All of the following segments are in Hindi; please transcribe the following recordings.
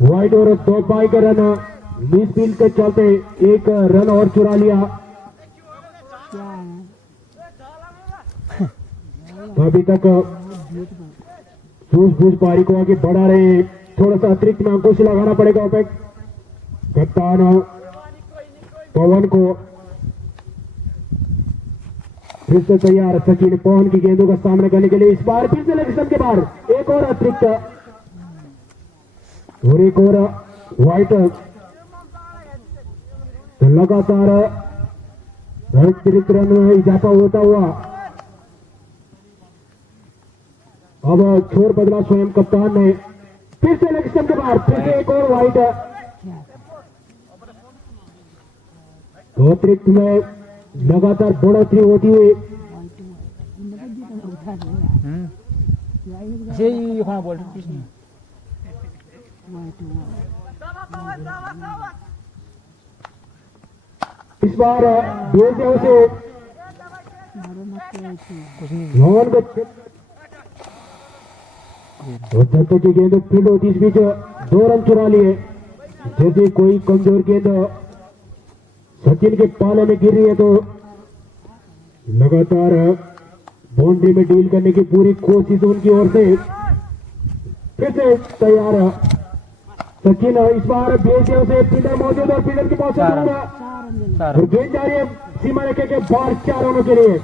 वाइड और 2 पाई का रन मिस फील्ड के चलते एक रन और चुरा लिया। अभी तक सूझबूझ पारी को आगे बढ़ा रहे हैं। थोड़ा सा अतिरिक्त में अंकुश लगाना पड़ेगा कप्तान पवन को। फिर से तैयार सचिन पवन की गेंदों का सामना करने के लिए। इस बार फिर से लेग के बाहर एक और अतिरिक्त और एक और व्हाइट। तो लगातार अतिरिक्त रन में इजाफा होता हुआ अब छोर बदला स्वयं कप्तान ने। फिर से लेग के बाहर फिर से एक और व्हाइट। तो अतिरिक्त में लगातार बढ़ोतरी होती हुई इस बार बेलदेव से रोहन को दत्तों की गेंद फील्ड होती। इस बीच 2 रन चुरा लिए। यदि कोई कमजोर गेंद सचिन के पाले में गिर रही है तो लगातार बाउंड्री में डील करने की पूरी कोशिश उनकी ओर से। फिर से तैयार सचिन। इस बार बेलदेव से फील्डर मौजूद और फील्डर की मौजूद और गेंद जा रही है सीमा रेखा के बाहर 4 रनों के लिए।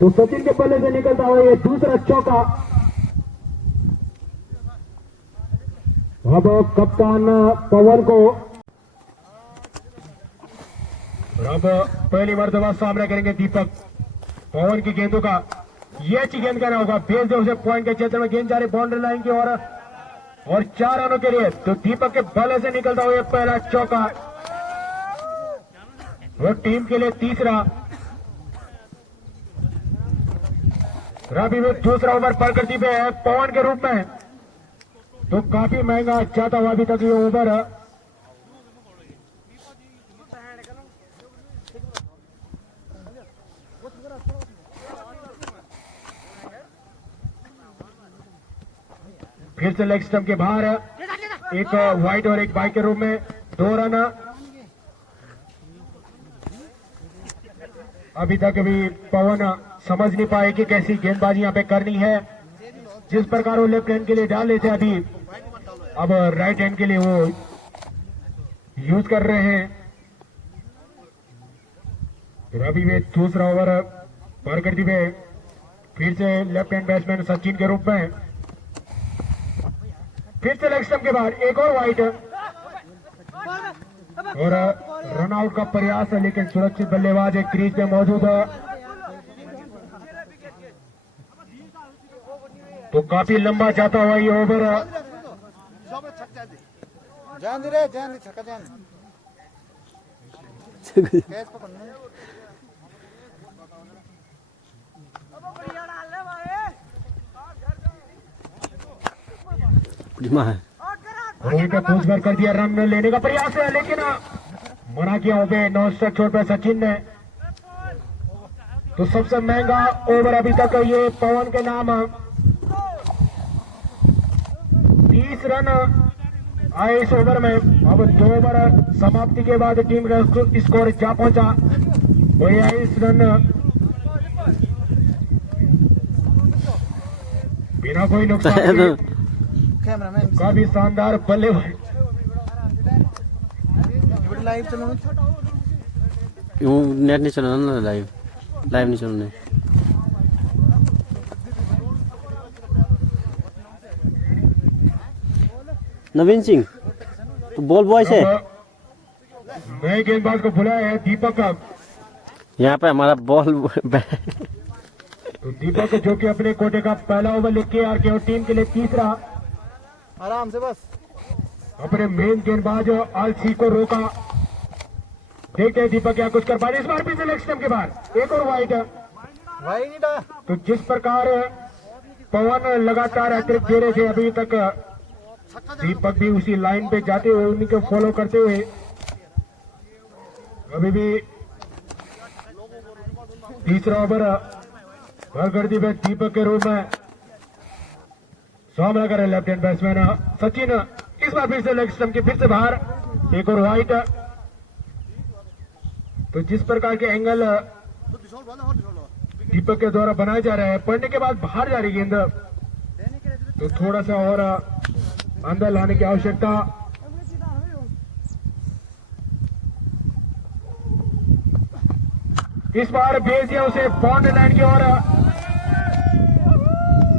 तो सचिन के बल्ले से निकलता हुआ ये दूसरा चौका। अब कप्तान पवन को अब पहली मर्तबा सामना करेंगे दीपक। पवन की गेंदों का ये अच्छी गेंद करना होगा। बेलदेव से पॉइंट के क्षेत्र में गेंद जा रही बाउंड्री लाइन की ओर और 4 रनों के लिए। तो दीपक के बल्ले से निकलता हुआ पहला चौका वो टीम के लिए तीसरा। रवि में दूसरा ओवर प्रकृति पे है पवन के रूप में। तो काफी महंगा जाता हुआ अभी तक ये ओवर। फिर से लेग स्टंप के बाहर एक व्हाइट और एक बाइक के रूप में 2 रन। अभी तक भी पवन समझ नहीं पाए कि कैसी गेंदबाजी यहां पे करनी है। जिस प्रकार वो लेफ्ट हैंड के लिए डाल रहे थे अभी अब राइट हैंड के लिए वो यूज कर रहे हैं। तो अभी वे दूसरा ओवर पार कर दी। फिर से लेफ्ट हैंड बैट्समैन सचिन के रूप में। फिर से लेग स्टंप के बाद एक और व्हाइट और रन आउट का प्रयास है लेकिन सुरक्षित बल्लेबाज एक क्रीज में मौजूद है। तो काफी लंबा जाता हुआ ये ओवर। पुशबैक कर दिया। रन लेने का प्रयास है लेकिन मना किया ओबे। 9 स्ट्राइक छोड़ पे सचिन ने। तो सबसे महंगा ओवर अभी तक ये पवन के नाम। 30 रन आए इस ओवर में। अब 2 ओवर समाप्ति के बाद टीम का स्कोर जा पहुंचा 22 रन। बिना कोई नुकसान काफी शानदार बल्लेबाज। लाइव चलो नेट नहीं चल रहा ना। लाइव नहीं चल रहा। नवीन सिंह तो बॉल बॉय से नए गेंदबाज को बुलाया है दीपक का। यहाँ पे हमारा बॉल तो दीपक जो कि अपने कोटे का पहला ओवर लिख के और टीम के लिए तीसरा। आराम से बस अपने मेन गेंदबाज आलसी को रोका। देखते हैं दीपक क्या कुछ कर पाए। इस बार भी लेग स्टंप के बाद एक और वाइड। तो जिस प्रकार पवन लगातार अतिरिक्त दे रहे थे अभी तक दीपक भी उसी लाइन पे जाते हुए उन्हीं को फॉलो करते हुए अभी भी तीसरा ओवर गर्दी में दीपक के रूप में सामना कर रहे लेफ्ट हैंड बैट्समैन सचिन। इस बार फिर से लेग स्टंप की फिर से बाहर, एक और वाइट। तो जिस प्रकार के एंगल दीपक के द्वारा बनाए जा रहे हैं, पढ़ने के बाद बाहर जा रही गेंद, तो थोड़ा सा और अंदर लाने की आवश्यकता। इस बार भेज दिया उसे बाउंड्री लाइन की ओर,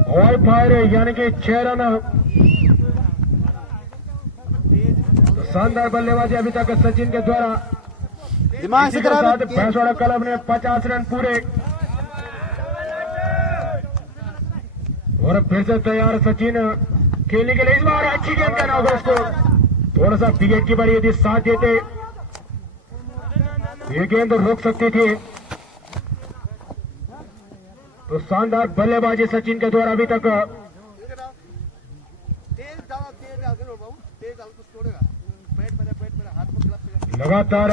वाइड फायर यानी कि 6 रन। तो शानदार बल्लेबाजी अभी तक सचिन के द्वारा। दिमाग इसी से के करा साथ भैंसवाड़ा क्लब ने 50 रन पूरे, और फिर से तैयार सचिन खेलने के लिए। इस बार अच्छी गेंद करना होगा उसको, थोड़ा सा विकेट कीपर यदि साथ देते ये गेंद रोक सकती थी। तो शानदार बल्लेबाजी सचिन के द्वारा अभी तक। लगातार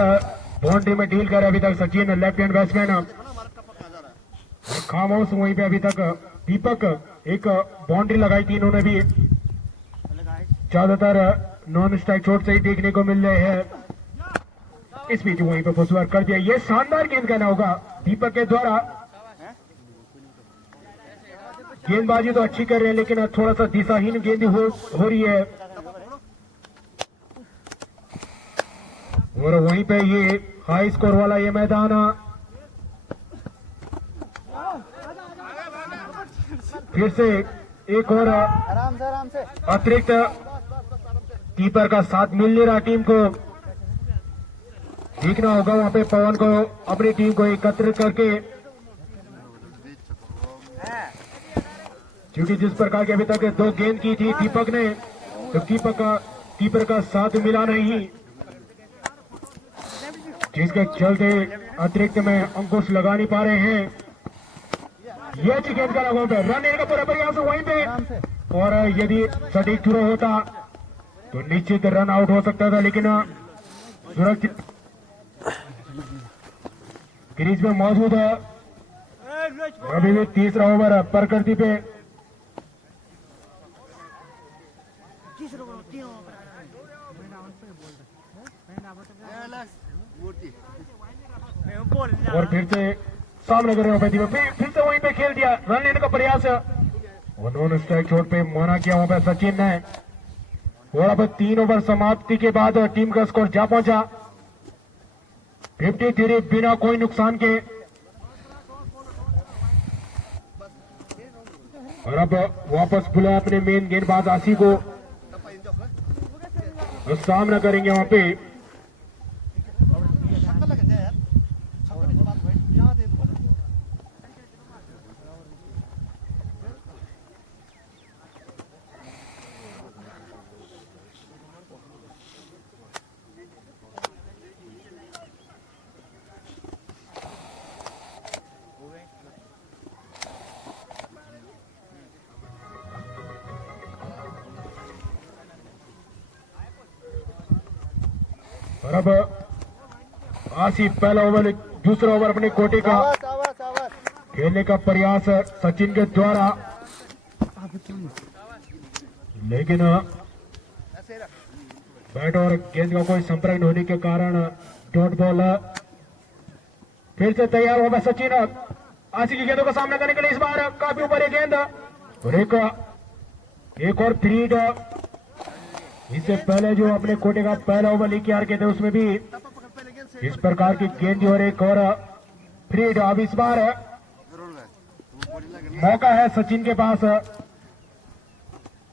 बाउंड्री में डील कर अभी तक सचिन लेफ्ट हैंड बैट्समैन। खामोश वहीं पे अभी तक दीपक एक बाउंड्री लगाई थी इन्होंने भी, ज्यादातर नॉन स्ट्राइक शॉट से ही देखने को मिल रहे हैं। इस बीच वहीं पे फुसवर कर दिया। ये शानदार गेंद कहना होगा दीपक के द्वारा। गेंदबाजी तो अच्छी कर रहे हैं लेकिन थोड़ा सा दिशाहीन गेंद हो रही है, और वहीं पे ये हाई स्कोर वाला ये मैदान। फिर से एक और आराम से अतिरिक्त कीपर का साथ मिल नहीं रहा टीम को। देखना होगा वहां पे पवन को अपनी टीम को एकत्रित करके, क्योंकि जिस प्रकार के अभी तक 2 गेंद की थी दीपक ने, तो कीपर का साथ मिला नहीं, जिसके चलते अतिरिक्त में अंकुश लगा नहीं पा रहे हैं। यह अच्छी गेंद का लगों पे रन का पूरा प्रयास वहीं पे, और यदि सटीक थ्रो होता तो निश्चित रन आउट हो सकता था, लेकिन सुरक्षित क्रीज में मौजूद है। अभी भी तीसरा ओवर प्रकृति पे। और फिर से सामने कर रहे हो, फिर से वहीं पे खेल दिया, रन लेने का प्रयास, और नॉन स्ट्राइक शॉट पे मना किया वहां पे सचिन ने। और अब 3 ओवर समाप्ति के बाद टीम का स्कोर जा पहुंचा 53 बिना कोई नुकसान के। और अब वापस बुलाया अपने मेन गेंदबाज आसी को, और सामना करेंगे वहां पे। और अब आसिफ पहला ओवर, दूसरा ओवर अपने कोटे का खेलने का प्रयास सचिन के द्वारा, लेकिन बैट और गेंद का कोई संपर्क होने के कारण डॉट बॉल। फिर से तैयार होगा सचिन आसिफ की गेंदों का सामना करने के लिए। इस बार काफी ऊपर एक गेंद, और एक और थ्रीड। इससे पहले जो अपने कोटे का पहला ओवर लेके आ रहे थे उसमें भी इस प्रकार की गेंद, और एक और थ्रीड। अब इस बार मौका है सचिन के पास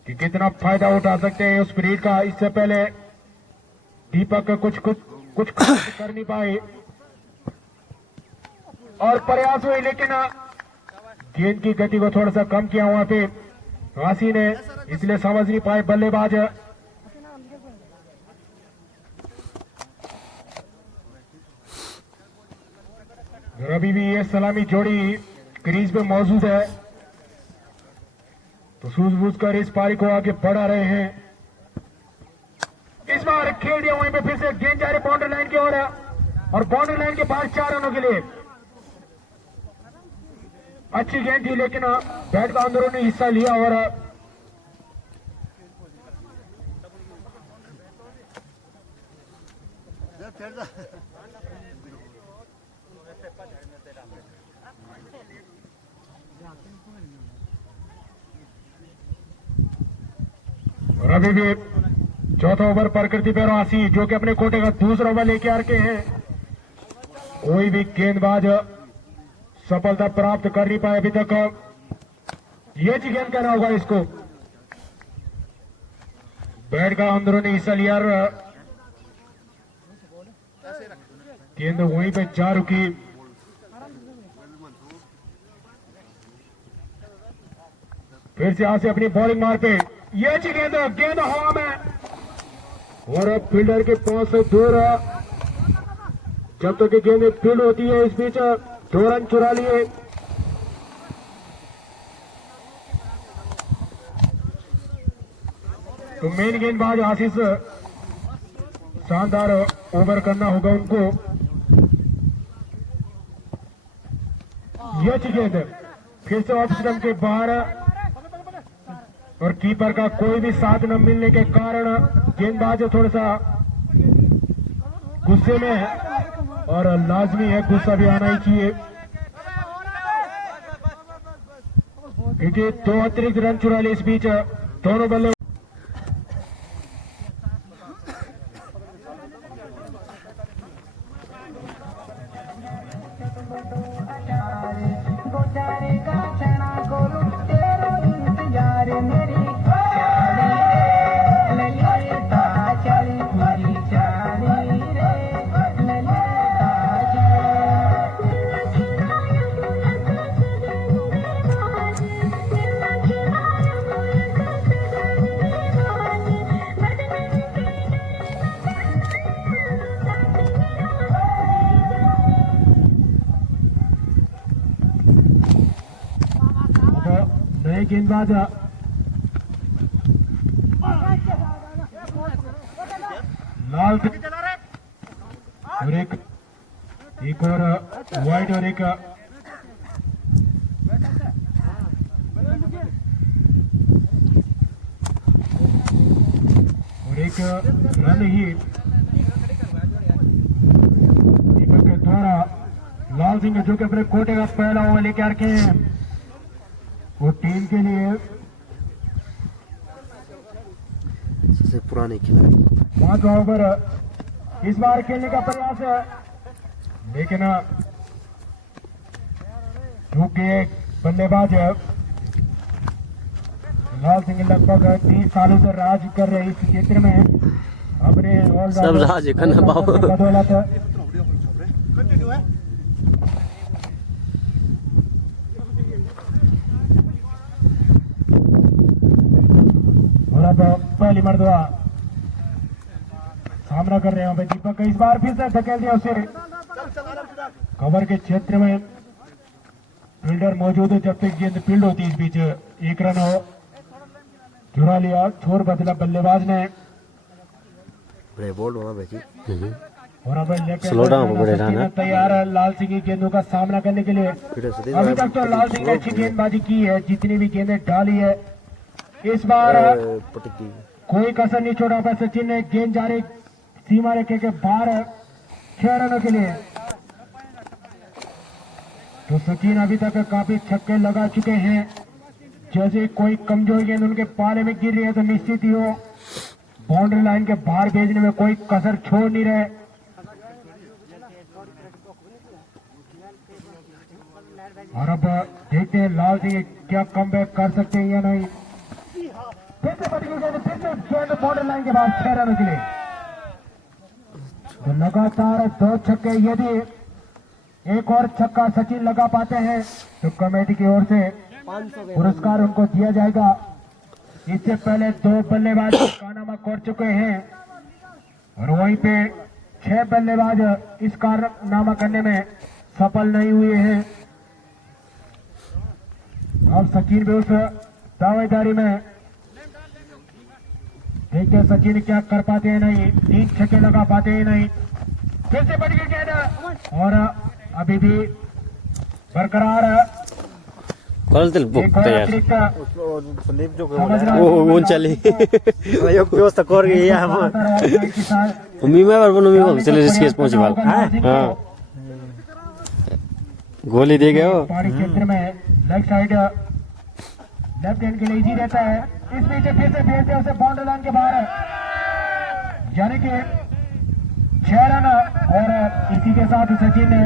कि कितना फायदा उठा सकते हैं उस पीरियड का। इससे पहले दीपक कुछ कर नहीं पाए, और प्रयास हुए लेकिन गेंद की गति को थोड़ा सा कम किया वहां पे आसी ने, इसलिए समझ नहीं पाए बल्लेबाज। अभी भी ये सलामी जोड़ी क्रीज पे मौजूद है, तो सूझबूझ कर इस पारी को आगे बढ़ा रहे हैं। इस बार खेल दिया वहीं पे, फिर से गेंद जा रही बाउंड्री लाइन की ओर, और बाउंड्री लाइन के बाहर 4 रनों के लिए। अच्छी गेंद थी लेकिन बैट का अंदरूनी हिस्सा लिया, और और अभी भी चौथा ओवर प्रकृति पेरवासी जो कि अपने कोटे का दूसरा ओवर लेके आ के हैं। कोई भी गेंदबाज सफलता प्राप्त कर नहीं पाए अभी तक। ये जी गेंद कहना होगा इसको। बैट का अंदरूनी हिस्सा लिया, गेंद वहीं पे जा रुकी। फिर से यहां से अपनी बॉलिंग मार पे ये जी गेंद हवा में और अब फील्डर के पास से दूर। जब तक गेंद फील्ड होती है इस बीच 2 रन चुरा लिए। तो मेन गेंदबाज आशीष शानदार ओवर करना होगा उनको। यह गेंद फिर से ऑफ स्टंप के बाहर और कीपर का कोई भी साथ न मिलने के कारण गेंदबाज थोड़ा सा गुस्से में है और लाजमी है गुस्सा भी आना ही चाहिए क्योंकि 2 अतिरिक्त रन चुरा लिए इस बीच दोनों बल्ले। गेंदबाज लाल और एक और वाइड और एक रन ही दीपक के द्वारा लाल सिंह जो कि अपने कोटे का पहला ओवर लेके आ रखे हैं वो टीम के लिए सबसे पुराने खिलाड़ी। 5 ओवर इस बार खेलने का प्रयास है लेकिन क्योंकि बल्लेबाज लाल सिंह लगभग 30 सालों से राज कर रहे इस क्षेत्र में अपने सब राज करना बदौलत पहली मर्तबा सामना कर रहे हैं दीपक। इस बार फिर से धकेल दिया उसे कवर के क्षेत्र में। फील्डर मौजूद है जब तक गेंद फील्ड होती है। इस बीच 1 रन हो चुरा लिया, छोर बदला बल्लेबाज ने और अब तैयार है लाल सिंह की गेंदों का सामना करने के लिए। अभी तक तो लाल सिंह ने अच्छी गेंदबाजी की है, जितनी भी गेंदें डाली है। इस बार कोई कसर नहीं छोड़ा पर सचिन ने गेंद जारी सीमा रेखे के बाहर 6 रनों के लिए। तो सचिन अभी तक काफी छक्के लगा चुके हैं। जैसे कोई कमजोर गेंद उनके पाले में गिर रही है तो निश्चित ही वो बाउंड्री लाइन के बाहर भेजने में कोई कसर छोड़ नहीं रहे। और अब देखते हैं लाल सिंह क्या कमबैक कर सकते हैं या नहीं। फिर से बॉर्डर लाइन के बाद 6 रनों के लिए। तो लगातार 2 छक्के, यदि एक और छक्का सचिन लगा पाते हैं तो कमेटी की ओर से पुरस्कार उनको दिया जाएगा। इससे पहले 2 बल्लेबाज कारनामा कर चुके हैं और वहीं पे 6 बल्लेबाज इस कारनामा करने में सफल नहीं हुए हैं। अब सचिन भी उस दावेदारी में देखते सचिन क्या कर पाते हैं नहीं। 3 छक्के लगा पाते हैं नहीं। फिर से बढ़ गई गेंद और अभी भी बरकरार कोणाला बुक तयार लिप जो ऊन चली योग व्यवस्था कर गई है हम मी मैं बार बोलो मी बार चले ऋषिकेश पहुंचे वाल हाँ गोली दे गए हो पहाड़ी क्षेत्र में लेफ्ट साइड लेफ्ट हैंड के लिए इजी रहता है। इस बीच फिर से भेजते हैं उसे बाउंड्री लाइन के बाहर यानी कि 6 रन और इसी के साथ सचिन ने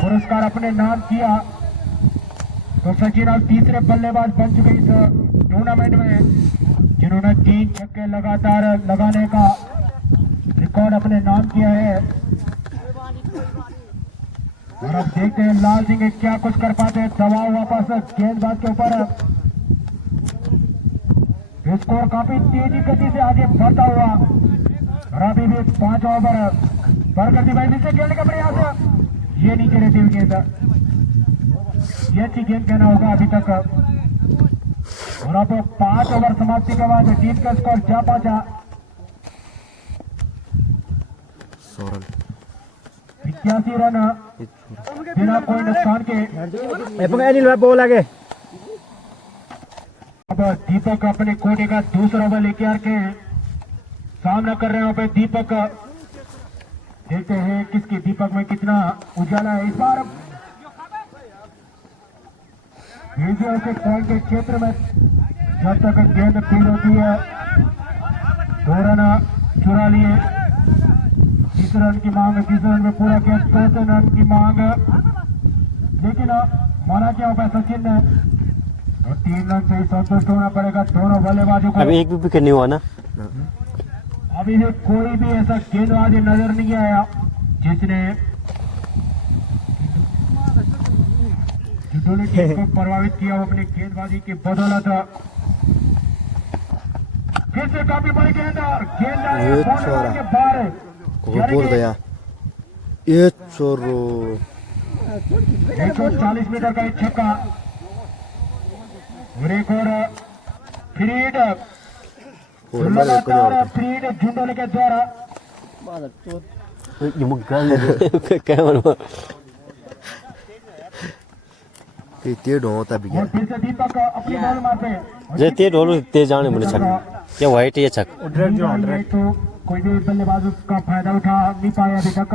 पुरस्कार अपने नाम किया। तो सचिन अब तीसरे बल्लेबाज बन चुके इस टूर्नामेंट में जिन्होंने 3 छक्के लगातार लगाने का रिकॉर्ड अपने नाम किया है। और अब देखते हैं लाल सिंह क्या कुछ कर पाते हैं। दबाव वापस गेंदबाज के ऊपर स्कोर काफी तेजी गति से आगे बढ़ता हुआ और अभी भी 5 ओवर पर करती भाई से खेलने का प्रयास ये नीचे रहती हुई गेंद ये अच्छी गेंद कहना होगा अभी तक। और अब 5 ओवर समाप्ति के बाद टीम का स्कोर जा पहुंचा 81 रन बिना कोई नुकसान के। बोल आगे अब दीपक अपने कोटे का दूसरा ओवर लेके आके सामना कर रहे हैं। पे दीपक देखते हैं किसके दीपक में कितना उजाला है इस बार। उसे पॉइंट के क्षेत्र में जब तक गेंद फील होती है 2 रन चुरा लिए। 30 रन की मांग 30 रन में पूरा किया 2 रन की मांग लेकिन माना क्या होगा सचिन ने और 3 रन से ही संतुष्ट होना पड़ेगा दोनों बल्लेबाजों को। अभी एक भी विकेट नहीं हुआ ना अभी भी कोई भी ऐसा गेंदबाज नजर नहीं आया जिसने टीम को प्रभावित किया वो अपनी गेंदबाजी की बदौलत। फिर से काफी बड़ी गेंद और गेंद के बाहर बोल गया ये चोरो 140 मीटर का एक छक्का और एक और फीड लगातार फीड झुंडोले के द्वारा क्या मालूम तेज होता भी और फिर से दीपक अपनी बॉल मारते हैं। जे ते ढोल ते जाने मुझे छक क्या व्हाइट ये छक तो कोई भी बल्लेबाज उसका फायदा उठा नहीं पाया अभी तक।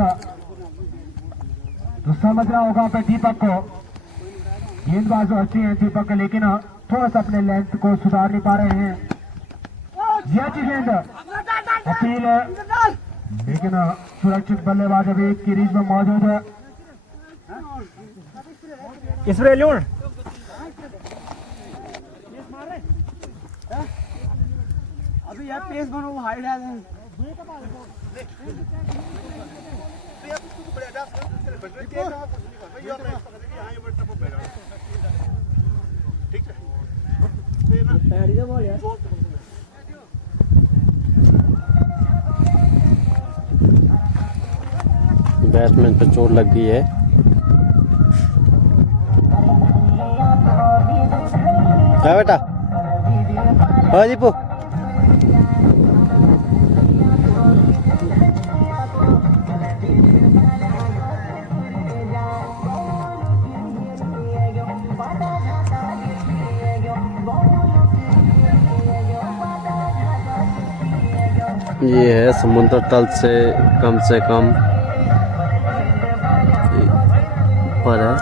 तो समझना होगा पे दीपक को गेंदबाज अच्छे हैं दीपक लेकिन थोड़ा सा अपने लेंथ को सुधार नहीं पा रहे हैं। ये अच्छी गेंद अपील है लेकिन सुरक्षित बल्लेबाज अभी क्रीज में मौजूद है। अभी यार पेस बनो वो हाइड है बैट्समैन पे चोट लग गई है। क्या बेटा हाँ दीपू ये है समुद्र तल से कम पर है।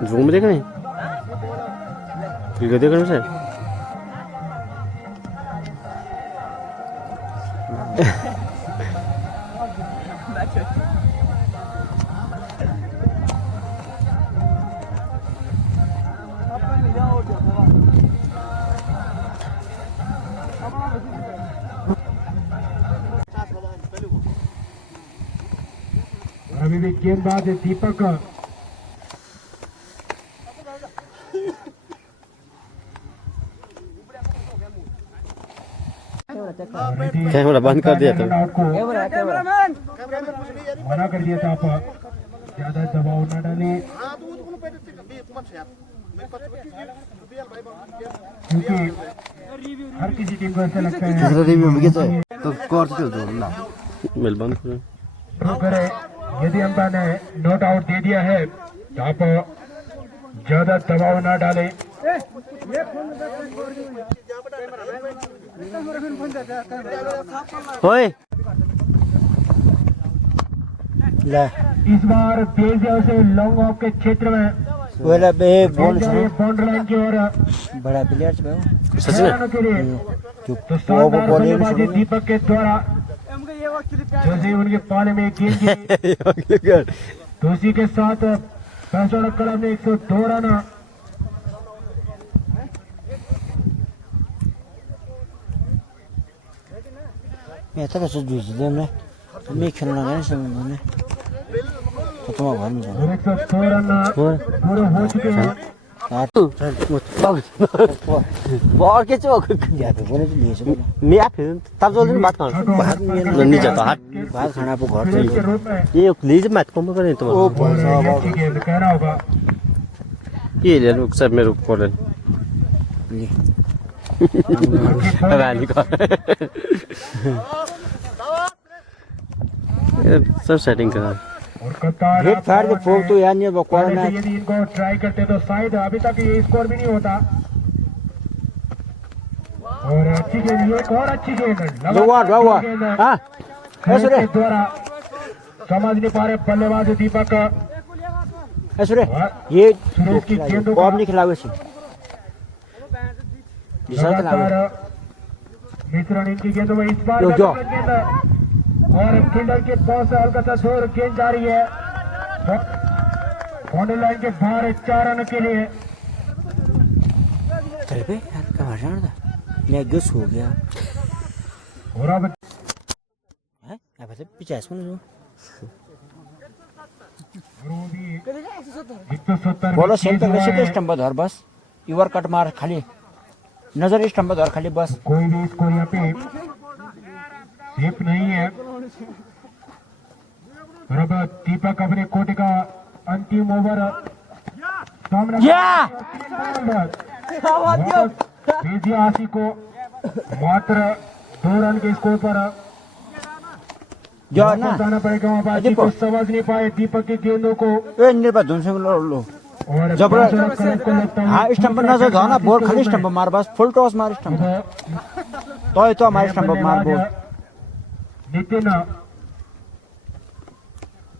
ड्रोन में देखा नहीं वीडियो देखा से अभी भी गेंदबाज दीपक कैमरा बंद कर दिया था मना कर दिया था। आप ज्यादा दबाव न डालें क्योंकि हर किसी टीम को ऐसा लगता है तो स्कोर तो दो ना मेल बंद करो तो करे। यदि अंपायर ने नॉट आउट दे दिया है तो आप ज्यादा दबाव न डालें। होए ले इस बार तेज से लॉन्ग ऑफ के क्षेत्र में बोला बे बोल बाउंड्री लाइन की ओर बड़ा प्लेयर छे सच में के लिए चुप तो शानदार बल्लेबाजी दीपक के द्वारा जैसे ही उनके पाले में गेंद की तो उसी के साथ पैंसठ क्लब ने 102 रन मैं तो कैसे जूझ दे मैं मैं खेलना है समझ तो तुम घर में और 102 रन पूरे हो चुके हैं। बॉल के चोक या पे बोले तो लिए से मैं आप तब जो बात कर नीचे तो हाथ बाहर खाना पे घर खेल के रूप में ये प्लीज मत कम करें तो ओ और ये अच्छी गेंद कहना होगा। ये ले लो सब मेरे को ले रानी का सब सेटिंग करा और कप्तान रेड फायर के फोक तो यार नहीं बकवास पहले ना से यदि इनको ट्राई करते तो शायद अभी तक ये स्कोर भी नहीं होता। और अच्छी गेंद ये एक और अच्छी गेंद हुआ हां खेल के द्वारा समझ नहीं पा रहे बल्लेबाज दीपक सुरे ये सुरेश की गेंदों कॉम नहीं खिलावे से लगातार मिश्रण इनकी गेंदों में इस बार जो गेंद और फील्डर के पास से हल्का सा दूर गेंद जा रही है बाउंड्री लाइन के बाहर 4 रन के लिए। चल पे यार कहां जाना था मैं गुस्स हो गया और अब है अब से पीछे सुन लो 170 बोलो सेंटर में से स्टंप धर बस यूवर कट मार खाली नजर स्टंप धर खाली बस कोई भी स्कोर यहाँ पे सेफ नहीं है। और अब दीपक अपने कोटे का अंतिम ओवर सामने आशी को मात्र 2 रन के स्कोर पर जो ना जाना पड़ेगा। वहाँ बाजी को समझ नहीं पाए दीपक की गेंदों को ए ने पर धुन से लो और जबरदस्त हां स्टंप नजर धोना बॉल खाली स्टंप मार बस फुल टॉस मार स्टंप तो हमारे स्टंप मार बॉल नितिन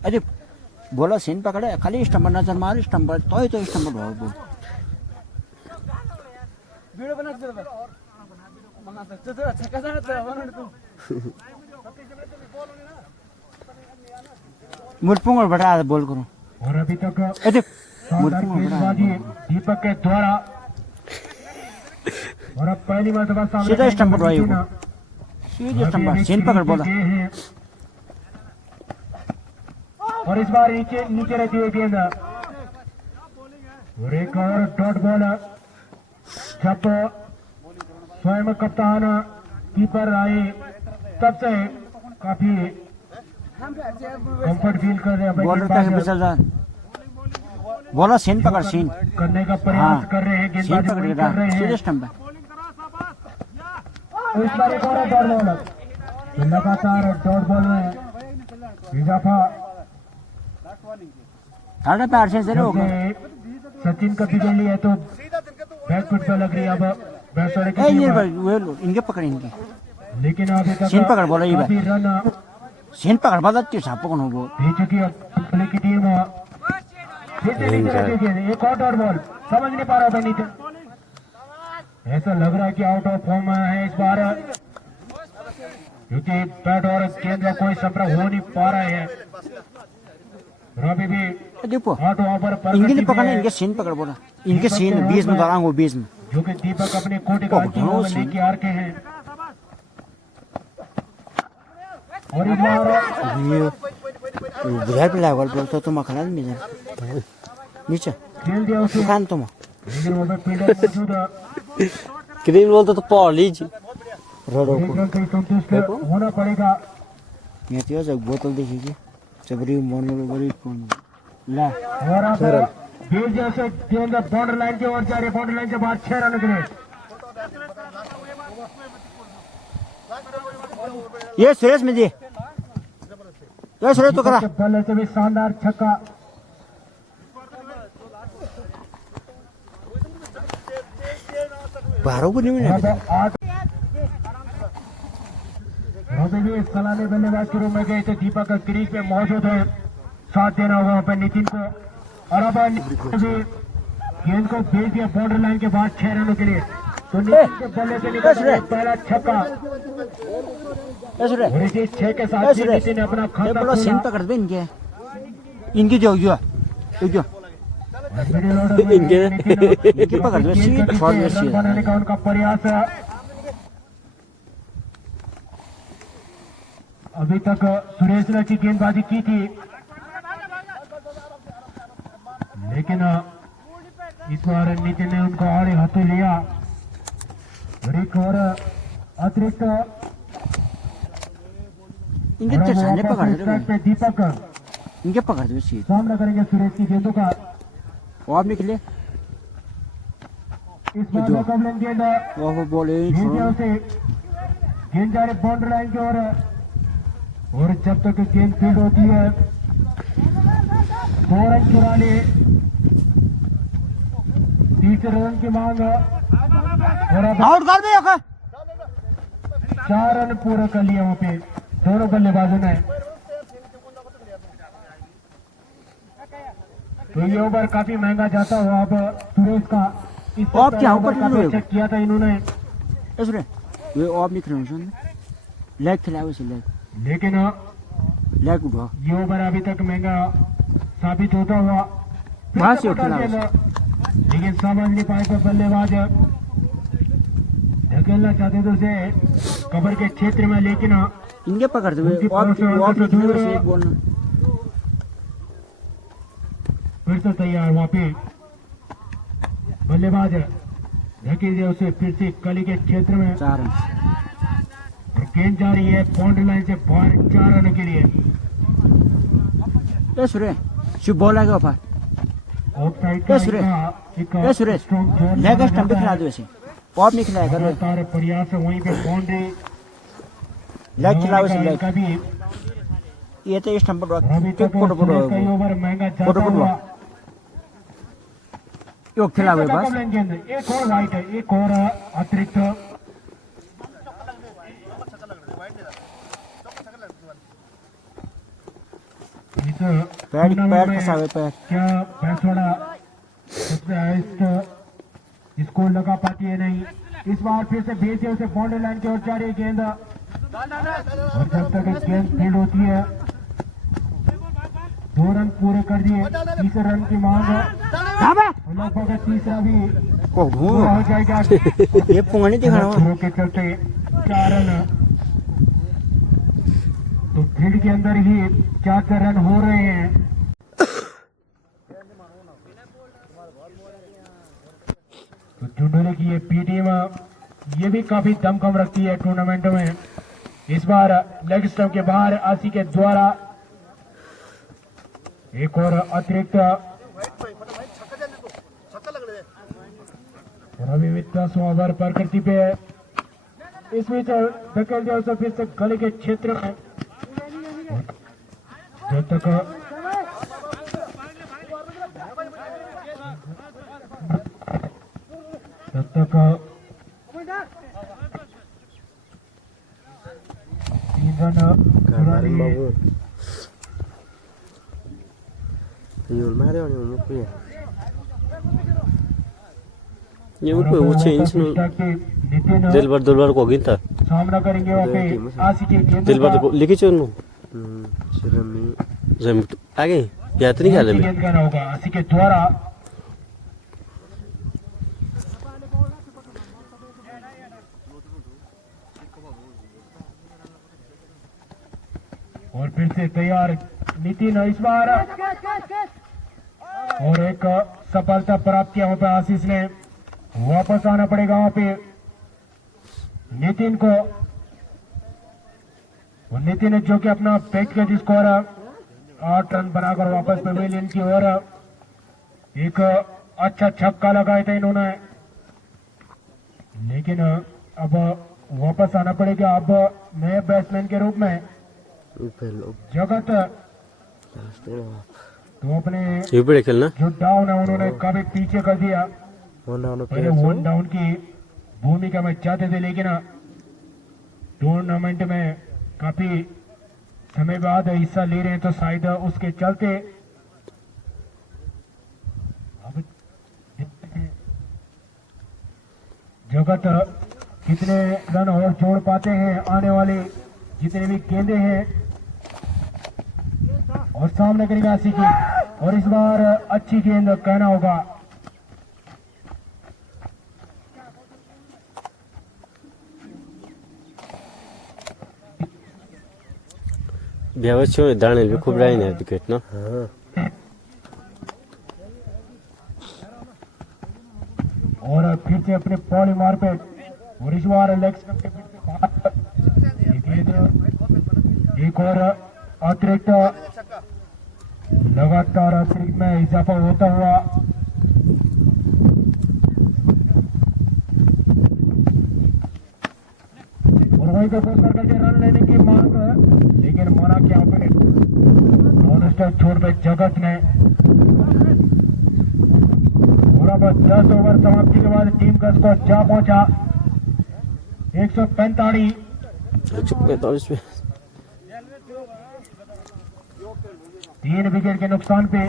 अरे बोला सीन पकड़े खाली स्टंप नजर मार स्टंप तो स्टंप भाग बॉल वीडियो बना तो छक्का जाना तो मुटपुंग बढ़ा बॉल करो और अभी तक अरे शानदार गेंदबाजी दीपक के द्वारा और अब पहली मर्तबा सामने सीधा स्टंप भाई सीधा स्टंप सीन पकड़ बोला और इस बार नीचे रहती है गेंद और एक और डॉट बॉल जब स्वयं कप्तान कीपर आए तब से काफी कंफर्ट फील कर रहे हैं बॉलर का बिचल जान बोला सीन पकड़ सीन करने का प्रयास कर रहे हैं सीन गेंदबाजी पकड़ कर रहे सीधा हैं। स्टंप इस बार एक और डॉट बॉल लगातार डॉट बॉल में इजाफा साढ़े पे 8 से होगा सचिन का बिगड़ लिया तो बैक फुट पे लग रही है अब बैट्समैन की ए ये टीम। भाई वो लो इनके पकड़ इनके लेकिन अभी तक सीन पकड़ बोला ये काफी भाई रन सीन पकड़ बदल के साप को नो दे चुकी है अपने की टीम फिर से नीचे रखी गेंद, एक और बॉल, समझ नहीं पा रहा था नीचे, ऐसा लग रहा है कि आउट ऑफ फॉर्म है इस बार, क्योंकि बैट और गेंद का कोई संपर्क हो नहीं पा रहा है। रवि भी देखो आउट ओवर पर इनके लिए पकड़ना, इनके सीन पकड़ बोला, इनके सीन 20 में डालेंगे, 20 में जो कि दीपक अपने कोटे का अंतिम ओवर लेके आ रखे हैं। और इस बार बुझाई पे लागल बोलता तुम खड़ा नहीं नीचे खेल दिया उसे, खान तुम लेकिन वहाँ पे फील्डर मौजूद है, ग्रीन बोलते तो पढ़ लीजिए। रोडो को एकदम से संतुष्ट होना पड़ेगा। ये तो जब बोतल देखिए चबरी मोनो बड़ी कौन ला और अब बीच जैसे गेंद बाउंड्री लाइन की ओर जा रही है, बाउंड्री लाइन के बाद 6 रन के लिए ये सुरेश में जी, ये सुरेश तो करा बल्ले से भी शानदार छक्का। बारह को नहीं मिला अभी भी सलामी बल्लेबाज के रूप में गए थे, दीपक का क्रीज पे मौजूद है, साथ देना होगा वहाँ पे नितिन को। और अब नितिन भी गेंद को भेज दिया बाउंड्री लाइन के बाद 6 रनों के लिए, तो नितिन के बल्ले से निकला पहला छक्का, और इसी 6 के साथ ही नितिन ने अपना खाता खोला। सीन पकड़ दे इनके इनकी जो जो जो इनकी पकड़ दो सीट रन बनाने का उनका प्रयास है। अभी तक सुरेश ने अच्छी गेंदबाजी की थी, लेकिन इस बार नितिन ने उनको आड़े हाथों लिया। एक और अतिरिक्त इनके चढ़ाने पकड़ दो पे दीपक इनके पकड़ दो सीट सामना करेंगे सुरेश की गेंदों का। वो आप निकले इस बार मुकाबले गेंद वो बोले से गेंद जा रही बाउंड्री लाइन की ओर, और जब तक गेंद फील्ड होती है 2 रन चुरा लिए, तीसरे रन की मांग, और अब आउट कर दे 4 रन पूरे कर लिए वहाँ पे दोनों बल्लेबाजों ने। तो ये ओवर काफी महंगा जाता हुआ अब सुरेश का, इस आप क्या ऊपर काफी अच्छा किया था इन्होंने, सुरे ये आप निकल लेग खिलाओ उसे लेकिन लेग उठा ये ओवर अभी तक महंगा साबित होता हुआ। वहां से उठा लेकिन समझ नहीं पाए तो बल्लेबाज धकेलना चाहते थे उसे कवर के क्षेत्र में, लेकिन इनके पकड़ दो आप निकले से बोलना फिर से तैयार, वहाँ पे बल्लेबाज धकेल दिया उसे फिर से कली के क्षेत्र में, 4 रन और गेंद जा रही है बाउंड्री लाइन से बाहर 4 रन के लिए। ए सुरे शुभ बॉल आएगा पास ऑफसाइड ए सुरेश लेग स्टंप पे खिला दो ऐसे पॉप नहीं खिलाया कर लगातार प्रयास है वहीं पे बाउंड्री लेग खिलाओ ऐसे लेग का भी ये तो स्टंप पर अभी तक फोटो कई ओवर महंगा जाता हुआ। यो खिलाओ बस गेंद एक और वाइट है, एक और अतिरिक्त, पैड फंसावे पैड क्या भैंसवाड़ा सबसे हाईएस्ट स्कोर लगा पाती है नहीं। इस बार फिर से भेज दिया उसे बाउंड्री लाइन की ओर जा रही है गेंद, और जब तक गेंद फील्ड होती है 2 रन पूरे कर दिए, तीसरे रन की मांग है, लगभग तीसरा भी पूरा हो जाएगा। ये पुंगनी दिखाना के चलते 4 रन, तो फील्ड के अंदर ही 4 रन हो रहे हैं। तो टुंडोले की ये पी टीम ये भी काफी दमखम रखती है टूर्नामेंट में। इस बार लेग स्टंप के बाहर आसी के द्वारा एक और अतिरिक्त, और अभी 10 ओवर प्रकृति पे इस बीच धकेल दिया उसे फिर से गले के क्षेत्र में, जब तक तक 3 रन चुरा लिए। Yul Mario ni umuk ya. ये मुझे वो चेंज नो दिलबर को गिनता सामना करेंगे वहाँ पे आशिकी गेंद दिलबर को लिखी चुनो जम आगे याद नहीं ख्याल में गेंद करना होगा आशिकी द्वारा और फिर से तैयार नितिन इस बार और एक सफलता प्राप्त किया वहाँ पे आशीष ने वापस आना पड़ेगा वहाँ पे नितिन को और नितिन ने जो कि अपना व्यक्तिगत स्कोर 8 रन बनाकर वापस पवेलियन की ओर एक अच्छा छक्का लगाया था इन्होंने लेकिन अब वापस आना पड़ेगा अब नए बैट्समैन के रूप में जगत तो अपने यूपी खेलना जो डाउन है उन्होंने काफी पीछे कर दिया पहले 1 डाउन की भूमिका में चाहते थे लेकिन टूर्नामेंट में काफी समय बाद हिस्सा ले रहे हैं तो शायद उसके चलते अब जगत कितने रन और जोड़ पाते हैं आने वाले जितने भी गेंदे हैं और सामने करेगा आशिकी और इस बार अच्छी गेंद कहना होगा व्यवस्था दाने भी खूब रही है विकेट ना और फिर से अपने पॉली मार पे और इस बार लेग स्टंप के फिर से बाहर एक और अतिरिक्त लगातार अतिरिक्त में इजाफा होता हुआ और वही को कोशिश करके रन लेने की मांग लेकिन मना क्या पे नॉन स्ट्राइक छोड़ पे जगत ने पूरा 10 ओवर समाप्ति के बाद टीम का स्कोर जा पहुंचा 145 145 में 3 विकेट के नुकसान पे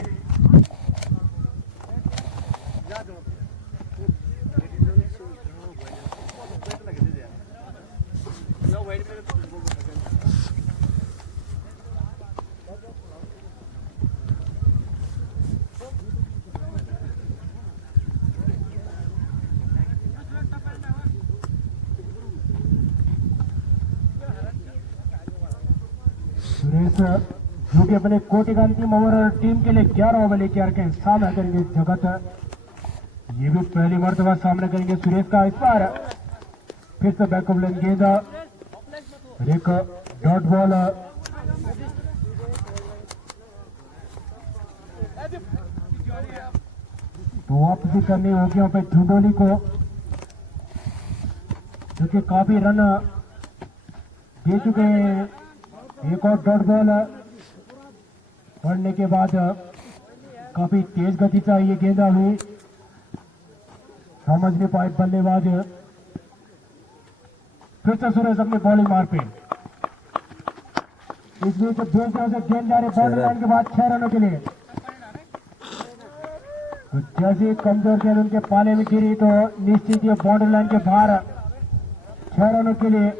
सुरेश जो कि अपने कोटि का अंतिम ओवर टीम के लिए 11 ओवर लेके आके सामना करेंगे जगत ये भी पहली मर्तबा सामना करेंगे सुरेश का इस बार फिर से बैकअप लेन गेंद एक डॉट बॉल तो वापसी करनी होगी वहां पे झुंडोली को जो कि काफी रन दे चुके हैं एक और डॉट बॉल पड़ने के बाद काफी तेज गति से ये गेंदा हुई समझ नहीं पाए बल्लेबाज फिर से सुरेश अपने बॉलिंग मार पे इस बीच दूसरे से गेंद जा रही बाउंड्री लाइन के बाद 6 रनों के लिए तो जैसे कमजोर गेंद उनके पाले में गिरी तो निश्चित ये बाउंड्री लाइन के बाहर 6 रनों के लिए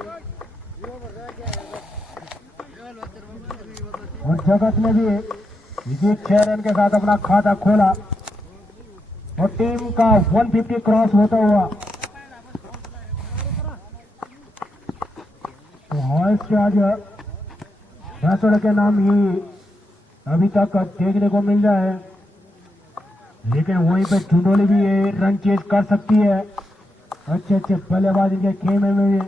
और जगत ने भी इसी 6 रन के साथ अपना खाता खोला और टीम का 150 क्रॉस होता हुआ तो हॉइस्ट के आज भैंसोड़ के नाम ही अभी तक देखने को मिल रहा है लेकिन वहीं पे झुंडोली भी ये रन चेज कर सकती है अच्छे अच्छे बल्लेबाज इनके खेमे में भी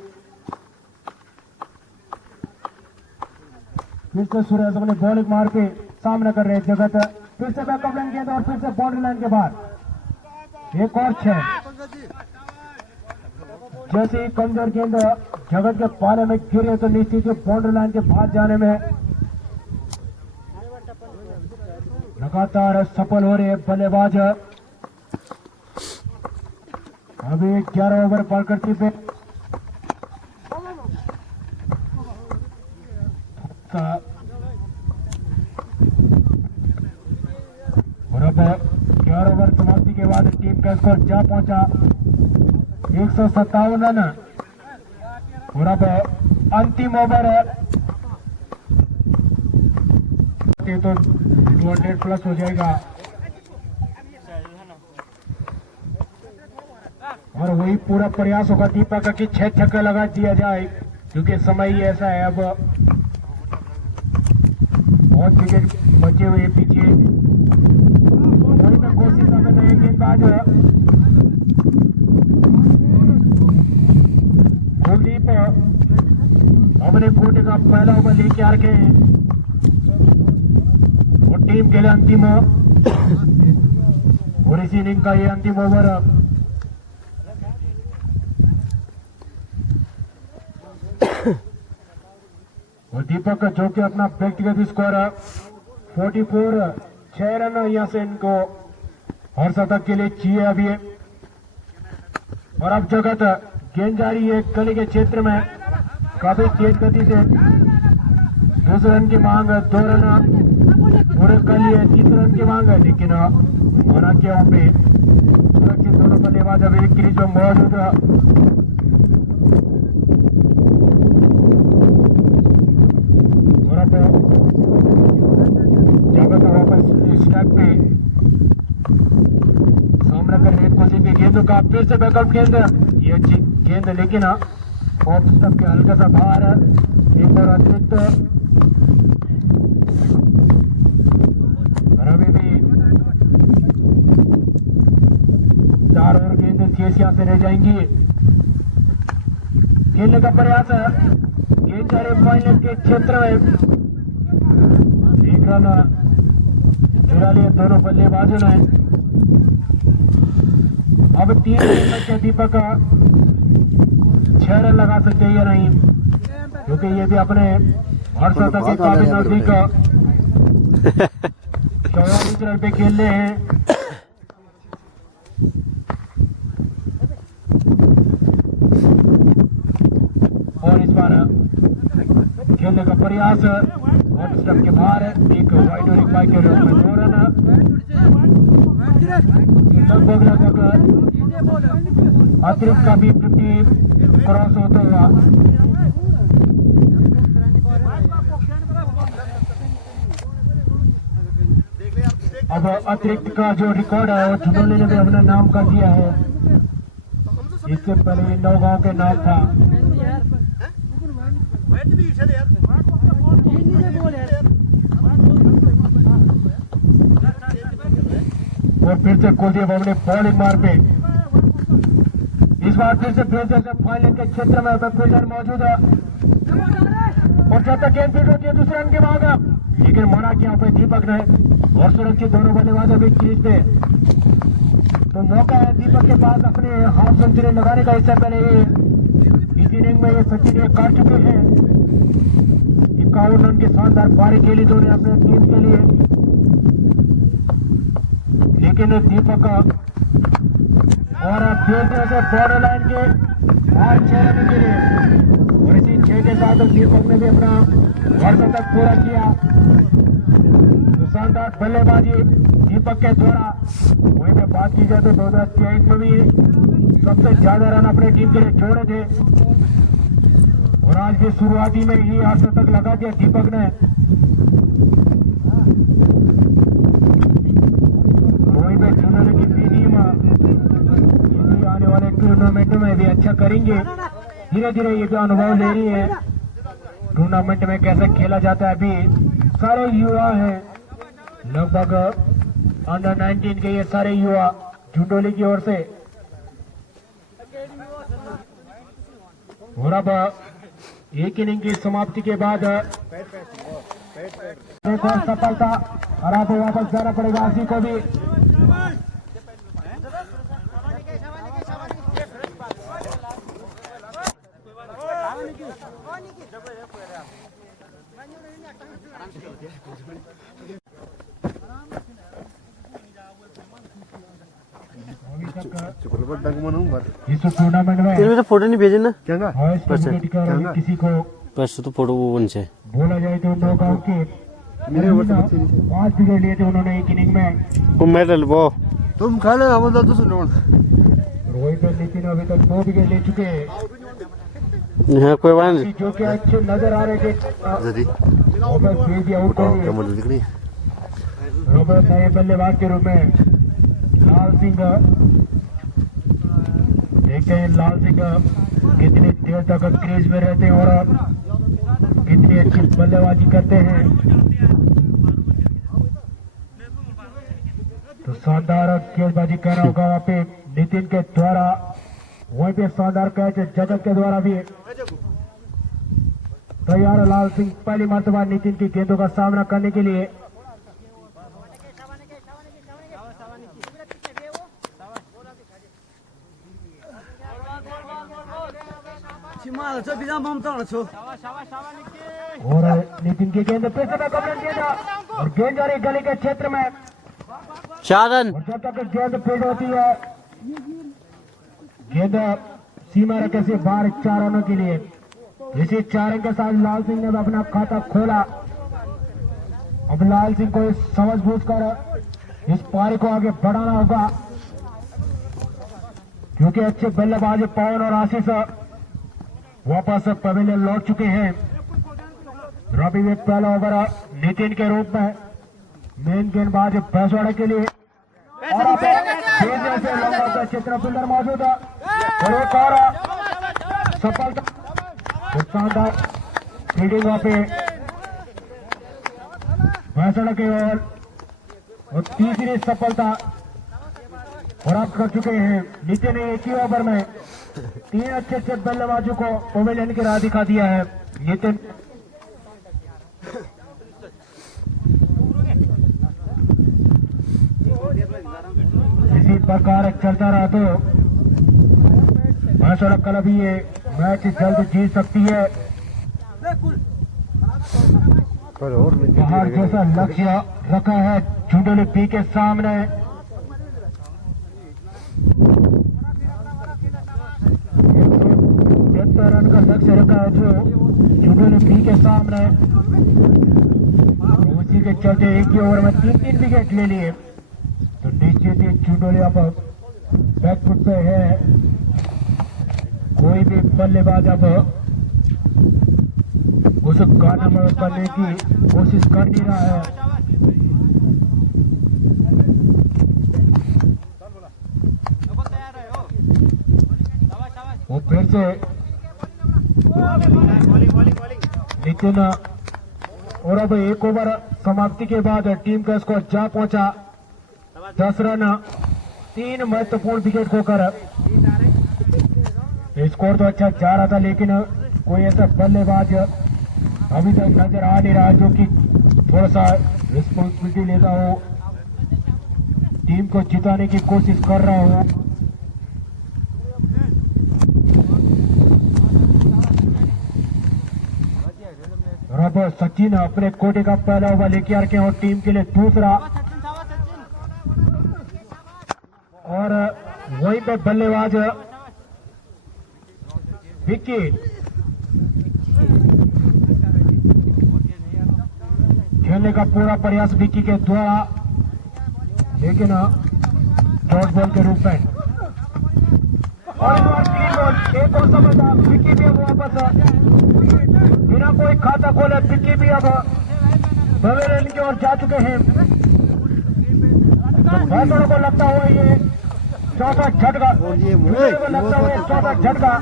फिर से सुरेश अपने बॉलिंग मार पे सामना कर रहे हैं जगत फिर से बैकअप लाइन गेंद और फिर से बाउंड्री लाइन के बाद एक और 6 जैसे ही कमजोर गेंद जगत के पाले में गिरे तो निश्चित बाउंड्री लाइन के बाहर जाने में लगातार सफल हो रहे हैं बल्लेबाज अभी 11 ओवर बॉल करती पे समाप्ति के बाद टीम का स्कोर जा पहुंचा 157 रन। और अब अंतिम ओवर तो 200 प्लस हो जाएगा और वही पूरा प्रयास होगा दीपक का कि 6 छक्का लगा दिया जाए क्योंकि समय ही ऐसा है। अब बहुत विकेट बचे हुए पीछे वही तो कोशिश कर रहे हैं गेंदबाज कुलदीप अपने कोटे का पहला ओवर लेके आ रखे हैं और टीम के लिए अंतिम और इसी इनिंग का ये अंतिम ओवर और दीपक जो कि अपना व्यक्तिगत स्कोर 44 6 रन यहाँ से इनको हर शतक के लिए चाहिए अभी। और अब जगत गेंद जारी है गली के क्षेत्र में काफी तेज गति से 2 रन की मांग 2 रन पूरे कर लिए 3 रन की मांग है लेकिन होना क्या पे सुरक्षित दोनों बल्लेबाज अभी क्रीज में मौजूद है। जगत वापस स्टैक पे सामना कर रहे कोशिश की गेंदों का फिर से बैकअप गेंद ये अच्छी गेंद लेकिन ऑफ स्टंप के हल्का सा बाहर एक और अतिरिक्त अभी भी 4 और गेंद शेष यहाँ से रह जाएंगी। खेलने का प्रयास गेंद जा रहे फाइनल के क्षेत्र में 1 रन चुरा लिए दोनों बल्लेबाजों ने। अब 3 रन के दीपक 6 रन लगा सकते हैं या नहीं क्योंकि ये भी अपने हर शतक के काफी नजदीक 44 रन पे खेल रहे हैं। और इस बार खेलने का प्रयास ऑफ स्टंप के बाहर एक वाइड और एक बाइक के रूप में 2 रन लगभग अतिरिक्त का भी 50 क्रॉस होता हुआ अब अतिरिक्त का जो रिकॉर्ड है वो झुनोले ने भी अपना नाम कर दिया है। इससे पहले 9 गांव के नाम था। और फिर से कुलदीप अपने बॉलिंग मार पे इस बार फिर से फाइनल के क्षेत्र में फील्डर मौजूद है और जब तक गेंद फील्ड होती है 2 रन की मांग लेकिन मना किया पे दीपक ने और सुरक्षित दोनों बल्लेबाज अभी क्रीज पे तो मौका है दीपक के पास अपने हाफ सेंचुरी लगाने का। इससे पहले इस इनिंग में ये सचिन ये काट चुके हैं 51 रन की शानदार पारी खेली दोनों अपने टीम के लिए लेकिन दीपक और फिर से बॉर्डर लाइन के 6 रन के लिए और इसी 6 के साथ दीपक ने भी अपना हर शतक पूरा किया। तो शानदार बल्लेबाजी दीपक के द्वारा वहीं पे बात की जाए तो 2023 में भी सबसे ज्यादा रन अपने टीम के लिए जोड़े थे और आज की शुरुआती में ही 8 शतक लगा दिया दीपक ने। वहीं पे चुनाव की टीम आने वाले टूर्नामेंट में भी अच्छा करेंगे। धीरे धीरे ये भी अनुभव ले रही है टूर्नामेंट में कैसे खेला जाता है। अभी सारे युवा हैं लगभग अंडर 19 के ये सारे युवा झुंडोली की ओर से और अब एक इनिंग की समाप्ति के बाद एक और सफलता और आप वापस जाना पड़ेगा आशी को भी। इस टूर्नामेंट में तेरे में तो फोटो नहीं भेजे ना किसी को परसों तो फोटो वो बन से बोला जाए तो 9 गांव के 5 विकेट लिए थे उन्होंने एक इनिंग में। वो मेडल वो तुम खा लो हम तो सुनो रोहित और नितिन अभी तक 2 विकेट ले चुके हैं, यहाँ कोई बात नहीं। जो कि अच्छे नजर आ रहे थे। जदी रॉबर्ट बेजी आउट हो गए। कमर दिख रही रॉबर्ट नए बल्लेबाज के रूप में लाल सिंह, देखते हैं लाल सिंह कितनी देर तक क्रीज में रहते हैं और कितनी अच्छी बल्लेबाजी करते हैं। तो शानदार गेंदबाजी करना होगा वहाँ पे नितिन के द्वारा, वहीं पे शानदार कैच जगत के द्वारा भी तैयार है लाल सिंह पहली मर्तबा नितिन की गेंदों का सामना करने के लिए। और नितिन की गेंद फिर से कमरन गेंद और गेंद जा रही गली के क्षेत्र में 4 रन। और जब तक गेंद फील्ड होती है गेंद सीमा रेखा से बाहर 4 रनों के लिए। इसी 4 रन के साथ लाल सिंह ने अपना खाता खोला। अब लाल सिंह को समझ बूझ कर इस पारी को आगे बढ़ाना होगा, क्योंकि अच्छे बल्लेबाज पवन और आशीष वापस पवेलियन लौट चुके हैं। रवि में पहला ओवर नितिन के रूप में मेन गेंदबाज भैंसवाड़ा के लिए और तेजी से लंबा चित्र सुंदर मौजूद है और एक और सफलता शानदार फील्डिंग वहां पे भैंसवाड़ा की ओर और तीसरी सफलता प्राप्त कर चुके हैं। नितिन ने एक ही ओवर में 3 अच्छे बल्लेबाजों को पवेलियन की राह दिखा दिया है। नितिन इसी प्रकार चलता रहा तो भैंसवाड़ा क्लब भी ये मैच जल्द जीत सकती है। बाहर जैसा लक्ष्य रखा है झुंडोली पी के सामने। 173 रन का लक्ष्य रखा है जो झुंडोली पी के सामने। उसी के चलते एक ही ओवर में 3 विकेट ले लिए तो निश्चित ही झुंडोली अब बैकफुट पे है। कोई भी बल्लेबाज अब उस कानम करने की कोशिश कर नहीं रहा है। वो फिर से नितिन और अब एक ओवर समाप्ति के बाद टीम का स्कोर जा पहुंचा 10 रन। 3 महत्वपूर्ण विकेट खोकर स्कोर तो अच्छा जा रहा था, लेकिन कोई ऐसा बल्लेबाज अभी तक नजर आ नहीं रहा जो कि थोड़ा सा रिस्पॉन्सिबिलिटी लेता हो, टीम को जिताने की कोशिश कर रहा हो। अब सचिन अपने कोटे का पहला ओवर लेके आ रखे हैं और टीम के लिए दूसरा, और वहीं पे बल्लेबाज विक्की खेलने का पूरा प्रयास विक्की के द्वारा, लेकिन डॉट बॉल के रूप में और इस बार 3 बॉल एक और समझता विक्की भी वापस बिना कोई खाता खोले विक्की भी अब पवेलियन की ओर जा चुके हैं। तो भैंसवाड़ा को लगता हुआ ये चौथा झटका, को लगता हुआ ये चौथा झटका।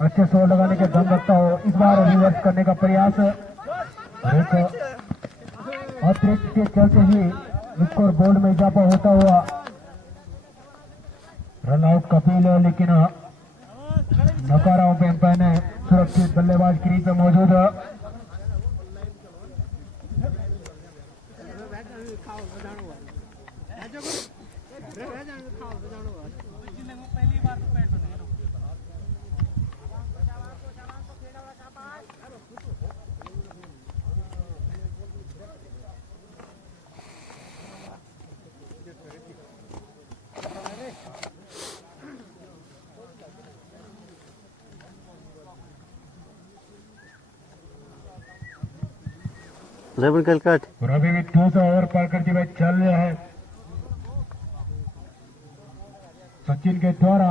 अच्छे शॉट लगाने के दम रखता हो, इस बार रिवर्स करने का प्रयास एक अतिरिक्त के चलते ही स्कोर बोर्ड में इजाफा होता हुआ रन आउट का फील है, लेकिन नकारा एम्पायर ने सुरक्षित बल्लेबाज क्रीज पे मौजूद है। लेवन कलकट और अभी भी दूसरा ओवर पार करते हुए चल रहा है सचिन के द्वारा।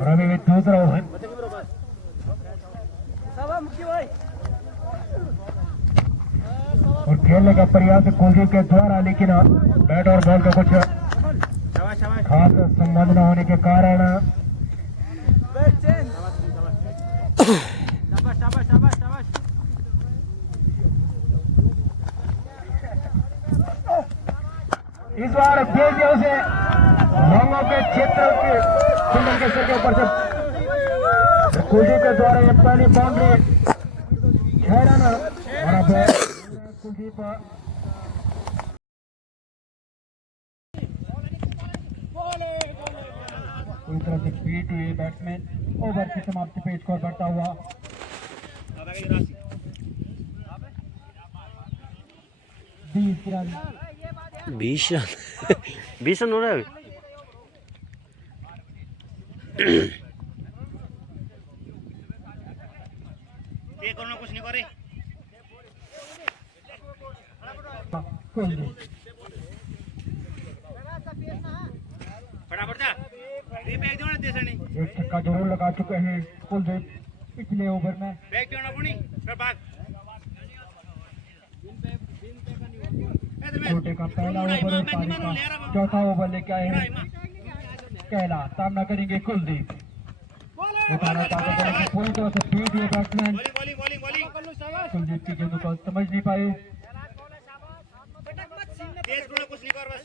और अभी भी दूसरा ओवर और खेलने का प्रयास कुलदीप के द्वारा, लेकिन बैट और बॉल का कुछ खास संबंध न होने के कारण इस बार तेजियों से रंगों के क्षेत्र के सुंदर के सिर के ऊपर से कुलदीप के द्वारा ये पहली बाउंड्री 6 रन। और अब कुलदीप पूरी तरह से बीट हुए बैट्समैन। ओवर की समाप्ति पे स्कोर बढ़ता हुआ 20 रन। 20 रन 20 रन हो रहा है। ये करना कुछ नहीं करे फटाफट जा ये बैग दो ना देसनी एक छक्का जरूर लगा चुके हैं कुलदीप पिछले ओवर में। बैग दो ना पुनी फिर भाग छोटे का पहला ओवर और पारी का चौथा ओवर लेके आए हैं कहला। सामना करेंगे कुलदीप। उठाना चाहते हैं पूरी तरह से बीट हुए बैट्समैन कुलदीप की गेंद को समझ नहीं पाए। तेज करो कुछ नहीं कर बस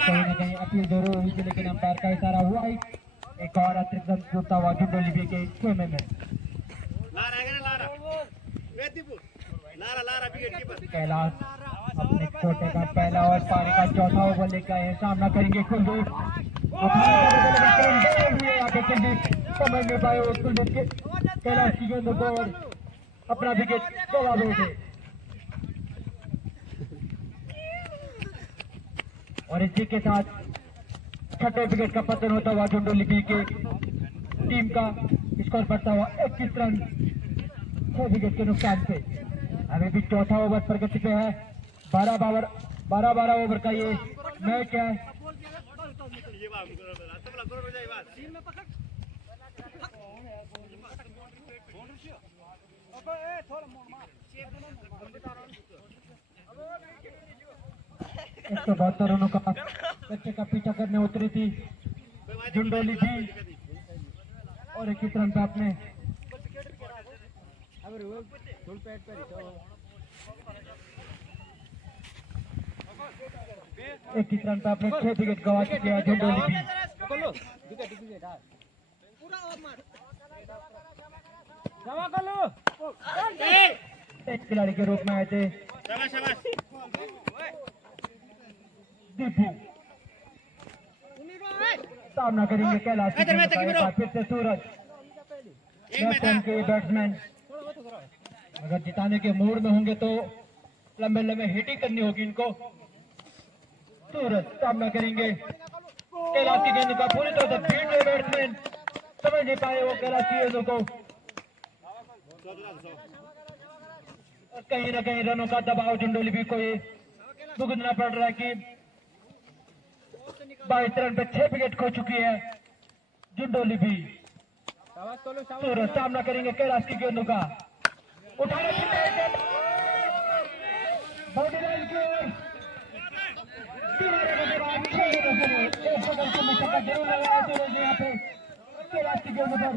कहीं ना कहीं अपील जरूर हुई थी, लेकिन अंपायर का इशारा हुआ ही। एक और अतिरिक्त रन जुड़ता हुआ जुंडोली के 6 में कैलाश अपने छोटे का पहला और पारी का चौथा ओवर लेकर आए। सामना करेंगे कुलदीप। समझ नहीं पाए वो कुलदीप के कैलाश की गेंद को और अपना विकेट गवा बैठे। और इसी के साथ छठे विकेट का पतन होता हुआ झुंडोली के टीम का स्कोर बढ़ता हुआ 21 रन 6 विकेट के नुकसान से। अभी भी चौथा ओवर प्रगति पे है। 12 ओवर का ये मैच है। एक सौ 72 रनों का बच्चे का पीछा करने उतरी थी झुंडोली भी और 21 रन पे अपने 21 रन पे अपने 6 विकेट गवा चुके हैं झुंडोली भी। एक खिलाड़ी के रूप में आए थे दीपू। सामना करेंगे कैलाश फिर से सूरज के बैट्समैन। अगर जिताने के मूड में होंगे तो लंबे लंबे हिटिंग करनी होगी इनको। सूरज सामना करेंगे कैलाश की गेंद का पूरी तरह से बीट हुए बैट्समैन समझ नहीं पाए वो कैलाश की गेंदों को। कहीं ना कहीं रनों का दबाव झुंडोली भी को भुगतना पड़ रहा है कि 22 रन पे 6 विकेट खो चुकी है झुंडोली भी। सूरज सामना करेंगे कैलाश की गेंदों का। उठाने की बॉडी लाइन की ओर एक बगल से मुश्किल जरूर लगाया सूरज ने यहाँ पे कैलाश की गेंद पर।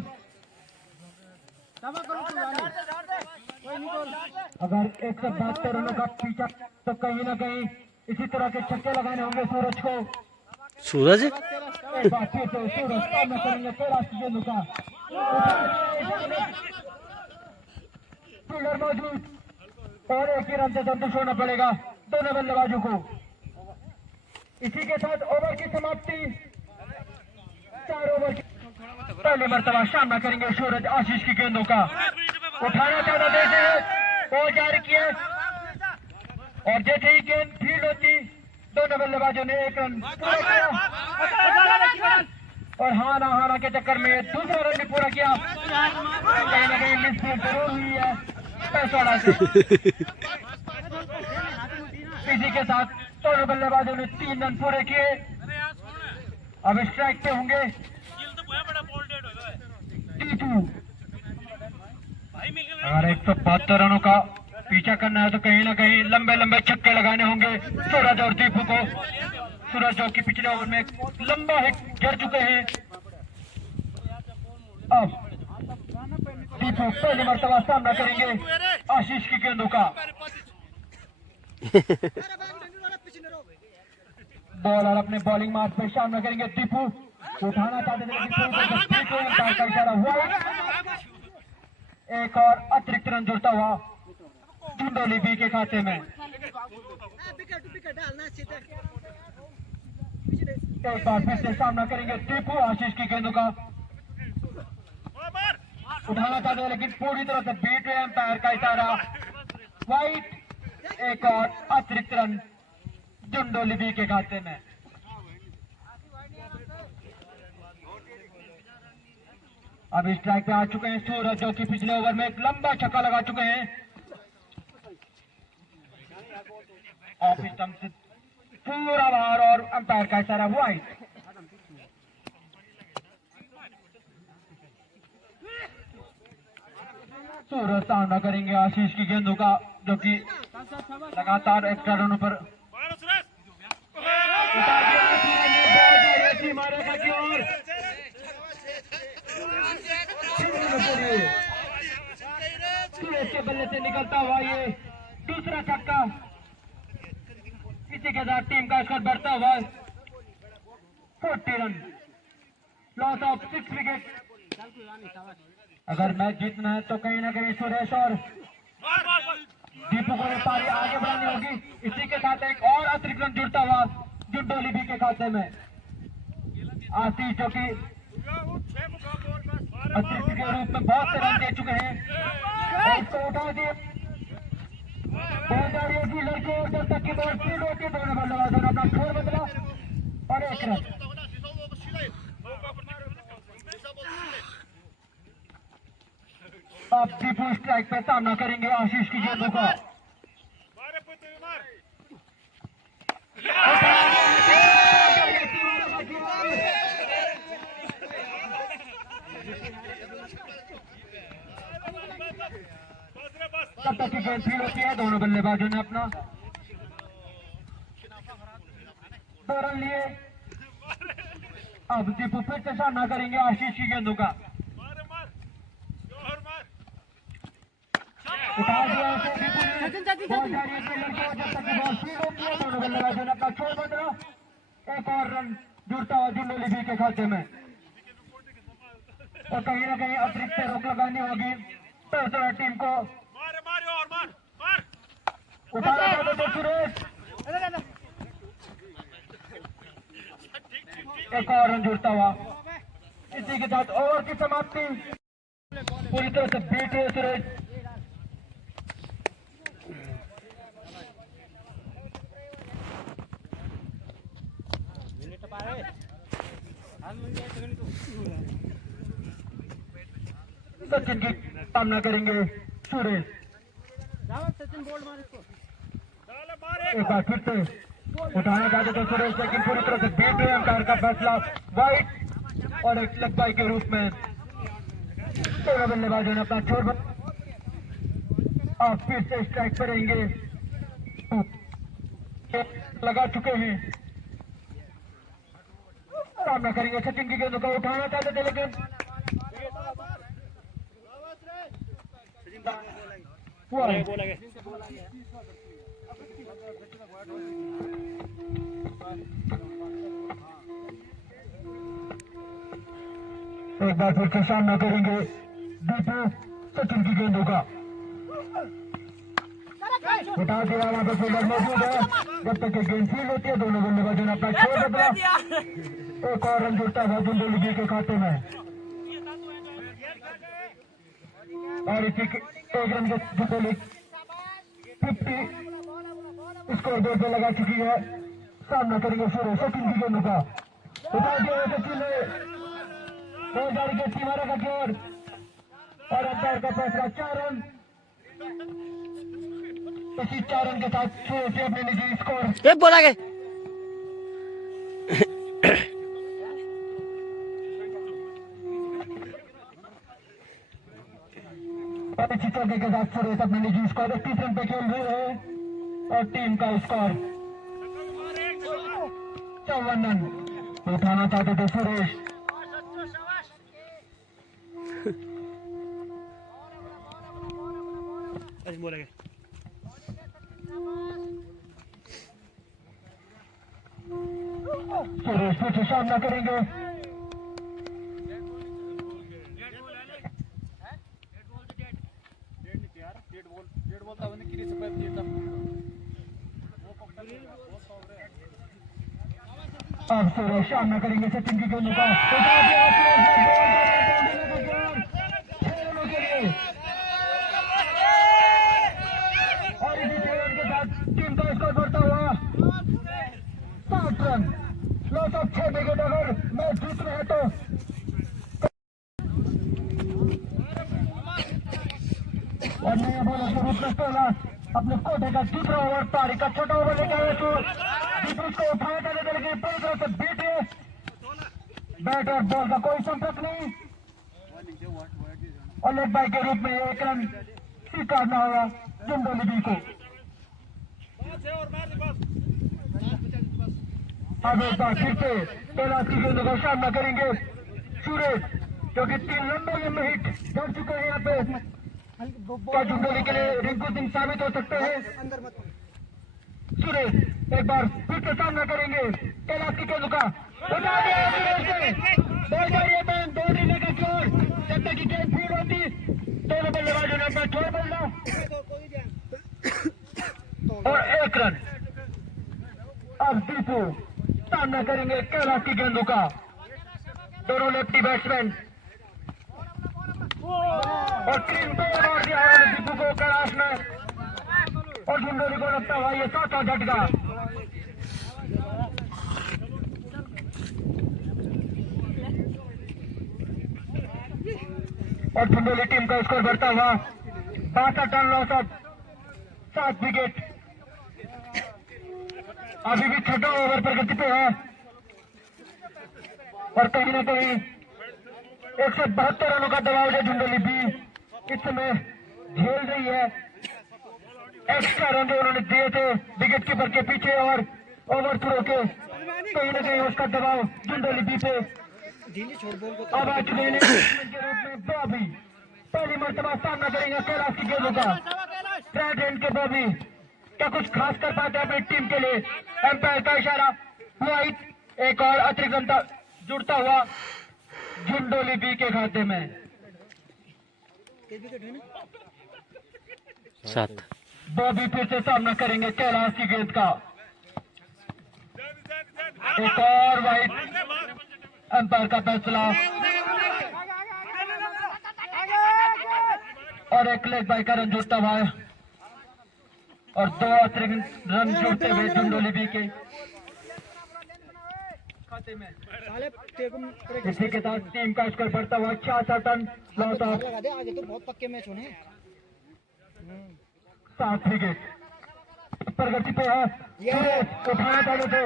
अगर 172 रनों का पीछा तो कहीं ना कहीं इसी तरह के छक्के लगाने होंगे सूरज को। सूरज एक बार फिर से सूरज सामना करेंगे कैलाश गेंदों का। फील्डर मौजूद और एक ही रन से संतुष्ट होना पड़ेगा दोनों बल्लेबाजों को। इसी के साथ ओवर की समाप्ति। 4 ओवर की पहली मर्तबा सामना करेंगे सूरज आशीष की गेंदों का। उठाना चाहता देते हैं बॉल जारी किया और जैसे ही गेंद फील्ड होती दोनों बल्लेबाजों ने 1 रन पूरा किया और हाना के चक्कर में दूसरा रन भी पूरा किया। कहीं ना कहीं मिसफील्ड जरूर हुई है पैसवाड़ा से। इसी के साथ दोनों बल्लेबाजों ने 3 रन पूरे किए। अब स्ट्राइक पे होंगे टीटू। अगर 172 रनों का पीछा करना है तो कहीं ना कहीं लंबे लंबे छक्के लगाने होंगे सूरज और दीपू को। सूरज जो कि पिछले ओवर में एक लंबा हिट गिर चुके हैं। अब दीपू पहली मर्तबा सामना करेंगे आशीष की गेंदों का। बॉलर अपने बॉलिंग मार्ग पे सामना करेंगे दीपू। उठाना चाहते थे लेकिन इशारा हुआ। एक और अतिरिक्त रन जुड़ता हुआ झुंडोली बी के खाते में। एक बार फिर से सामना करेंगे दीपू आशीष की गेंदों का। उठाना चाहते हैं लेकिन पूरी तरह से बीट रहे अंपायर का इशारा। वाइट। एक और अतिरिक्त रन झुंडोली बी के खाते में। अभी स्ट्राइक पे आ चुके हैं सूरज जो कि पिछले ओवर में एक लंबा छक्का लगा चुके हैं। ऑफ स्टंप से पूरा बाहर और अंपायर का इशारा वाइड। सूरज सामना करेंगे आशीष की गेंदों का जो कि लगातार एक्स्ट्रा रनों पर मारेगा की ओर। सूरज के बल्ले से निकलता हुआ ये दूसरा छक्का। इसी के साथ टीम का स्कोर बढ़ता हुआ 40 रन। Loss of 6 wicket. अगर मैच जीतना है तो कहीं ना कहीं सुरेश और दीपू को पारी आगे बढ़ानी होगी। इसी के साथ एक और अतिरिक्त रन जुड़ता हुआ झुंडोली बी के खाते में। आशीष जो कि अतिरिक्त के रूप में बहुत से रन दे चुके हैं और इसको उठा दिए। बॉल जारी होगी लड़के और जब तक की बॉल फील्ड होती है दोनों बल्लेबाजों ने अपना छोड़ बदला और 1 रन। अब दीपू स्ट्राइक पे सामना करेंगे आशीष की गेंदों का। तब तक की गेंद फील्ड होती है दोनों बल्लेबाजों ने अपना 2 रन लिए। अब दीपू फिर से सामना करेंगे आशीष की गेंदों का। उठा दिया उसे दीपू ने। बॉल जारी है लड़के जब तक की बॉल फील्ड होती है दोनों बल्लेबाजों ने अपना छोड़ बदला। एक और रन जुड़ता हुआ झुंडोली बी के खाते में और कहीं ना कहीं अतिरिक्त रोक लगानी होगी तो टीम को। उठाना चाहते थे सुरेश। एक और रन जुड़ता हुआ। इसी के साथ ओवर की समाप्ति। पूरी तरह से बीट हुए सुरेश। सचिन की सामना करेंगे सुरेश। एक बार फिर से उठाना चाहते थे सुरेश लेकिन पूरी तरह से बीट हुए अंपायर का फैसला वाइड और एक लेग बाई के रूप में दोनों बल्लेबाजों ने अपना छोड़ और फिर से स्ट्राइक पर रहेंगे। लगा चुके हैं। सामना करेंगे सचिन की गेंदों का। उठाना चाहते थे लेकिन वाइड। बोला गया एक बार फिर से सामना करेंगे दीपू सचिन की गेंदों का। उठा दिया वहां पर फील्डर मौजूद है। जब तक ये गेंद फील्ड होती है दोनों बल्लेबाजों ने अपना छोड़ बदला। एक और रन जुड़ता है जुंडोली के खाते में और इसी एक रन के जुंडोली 50 स्कोर बोर्ड पे लगा चुकी है। सामना करेंगे फिर सचिन की गेंदों का। उठा दिया सचिन ने जारी के सीमारा का जोर और अंपायर का फैसला 4 रन। इसी 4 रन के साथ फिर से अपने निजी स्कोर ये बोला गया और इसी चौके के साथ सुरेश अपने निजी स्कोर 31 रन पे खेल रहे हैं और टीम का स्कोर 54 रन उठाना चाहते थे सुरेश। बोला गया सुरेश फिर से सामना करेंगे। अब सुरेश सामना करेंगे सचिन की गेंदों का। और इसी 6 रन के साथ टीम का स्कोर बढ़ता हुआ 7 रन। लॉस ऑफ 6 विकेट अगर मैच जीत रहे हैं तो और नया बॉलर के रूप में पहला अपने कोटे का दूसरा ओवर पारी का छोटा ओवर लेके आए तो दीपक को उठाया जाने देंगे पूरी तरह से बीट है। बैट और बॉल का कोई संपर्क नहीं और लेग बाई के रूप में 1 रन स्वीकारना होगा जुंडोली को। अब एक बार फिर से कैलाश की गेंदों का सामना करेंगे सूरज जो कि 3 लंबे हिट कर चुके हैं यहाँ पे। क्या जुंडोली के लिए रिंकू सिंह साबित हो सकते हैं? सुरेश एक बार फिर से सामना करेंगे कैलाश की गेंदों का। उठा दिया सुरेश दो रीले का जोर जब तक की गेंद फील्ड होती दोनों बल्लेबाजों ने अपना छोड़ बदला और 1 रन। अब दीपू सामना करेंगे कैलाश की गेंदों का। दोनों लेफ्टी बैट्समैन और 3 बॉल मार दिया दीपू को कैलाश ने और जुंडोली को लगता हुआ ये 7वां झटका। और जुंडोली टीम का स्कोर बढ़ता हुआ 62 रन लॉस ऑफ 7 विकेट। अभी भी 6वां ओवर प्रगति पे है और कहीं ना कहीं 172 रनों का दबाव जो जुंडोली भी इस समय झेल रही है। एक्स्ट्रा रन जो उन्होंने दिए थे विकेट कीपर के पीछे और ओवर थ्रो के कहीं ना कहीं उसका दबाव जुंडोली बी पे अब आ चुके हैं के रूप में। बॉबी पहली मर्तबा सामना करेंगे कैलाश की गेंदों का। राइट हैंड के बॉबी क्या कुछ खास कर पाते हैं अपनी टीम के लिए? एम्पायर का इशारा वाइट। एक और अतिरिक्त रन जुड़ता हुआ जुंडोली बी के खाते में। 7 बॉबी फिर से सामना करेंगे कैलाश की गेंद का। एक और वाइट एम्पायर का फैसला और एक लेग बाई का रन जुड़ता हुआ और 2 अतिरिक्त रन जुड़ते हुए जुंडोली बी के खाते में। इसी के साथ टीम का स्कोर बढ़ता हुआ 66 रन लॉस ऑफ आगे तो बहुत पक्के मैच होने 7 विकेट। प्रगति पे है सुरेश उठाना चाहते थे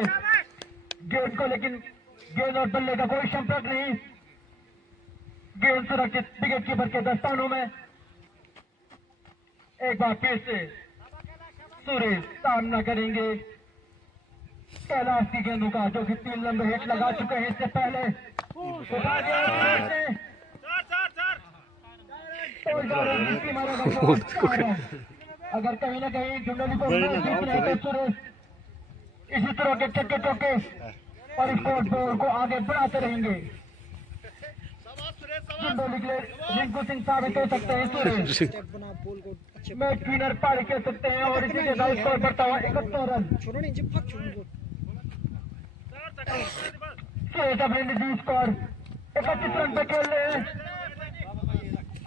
गेंद को लेकिन गेंद और बल्ले का कोई संपर्क नहीं। गेंद सुरक्षित विकेट कीपर के दस्तानों में। एक बार फिर से सुरेश सामना करेंगे कैलाश की गेंदों का जो कि 3 लंबे हिट लगा चुके हैं इससे पहले। उठा दिया सुरेश ने। अगर कहीं ना कहीं जुंडली को जीत रहे तो सुरेश इसी तरह के चक्के चौके और स्कोर बोर्ड को आगे बढ़ाते रहेंगे। जुंडली के लिए रिंकू सिंह साबित हो सकते हैं सुरेश मैच विनर पारी कह सकते हैं और इसी के साथ स्कोर बढ़ता हुआ 71 रन। सुरेश अपने निजी स्कोर 31 रन पे खेल रहे हैं।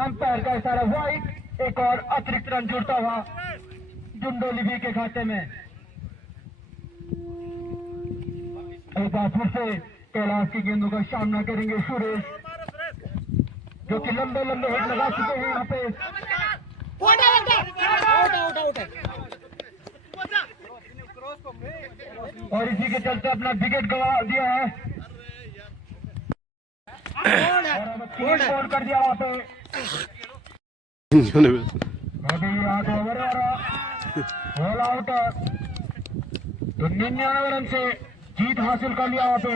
अंपायर का इशारा वाइड, एक और अतिरिक्त रन जुड़ता हुआ जुंडोली भी के खाते में। एक बार फिर से कैलाश की गेंदों का सामना करेंगे सुरेश, जो कि लंबे लंबे हिट लगा चुके हैं यहाँ पे। और इसी के चलते अपना विकेट गंवा दिया है और अब स्कोर कर दिया वहां पे। अभी आठ ओवर ऑल आउट, तो 99 रन से जीत हासिल कर लिया वहां पे।